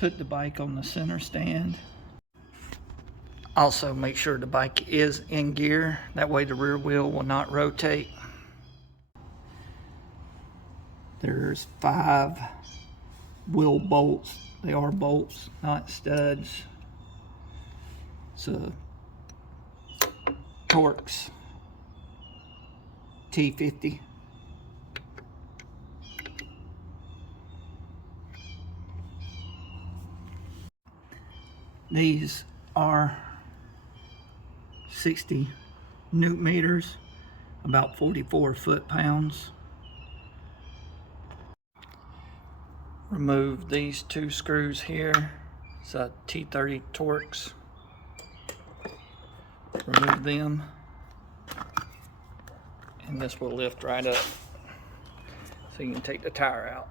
put the bike on the center stand. Also make sure the bike is in gear. That way the rear wheel will not rotate. There's 5 wheel bolts. They are bolts, not studs. So Torx T50. These are 60 newton meters, about 44 foot-pounds. Remove these 2 screws here. It's a T30 Torx. Remove them, and this will lift right up so you can take the tire out.